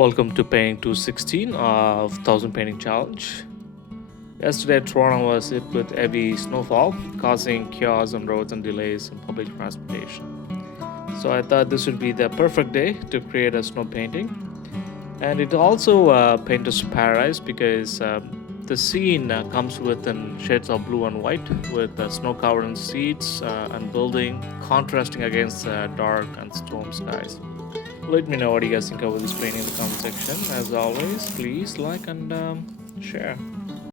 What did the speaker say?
Welcome to Painting 216 of 1000 Painting Challenge. Yesterday, Toronto was hit with heavy snowfall, causing chaos on roads and delays in public transportation. So I thought this would be the perfect day to create a snow painting. And it also painter's paradise because the scene comes with in shades of blue and white, with snow-covered streets and building contrasting against dark and storm skies. Let me know what you guys think about this painting in the comment section. As always, please like and share.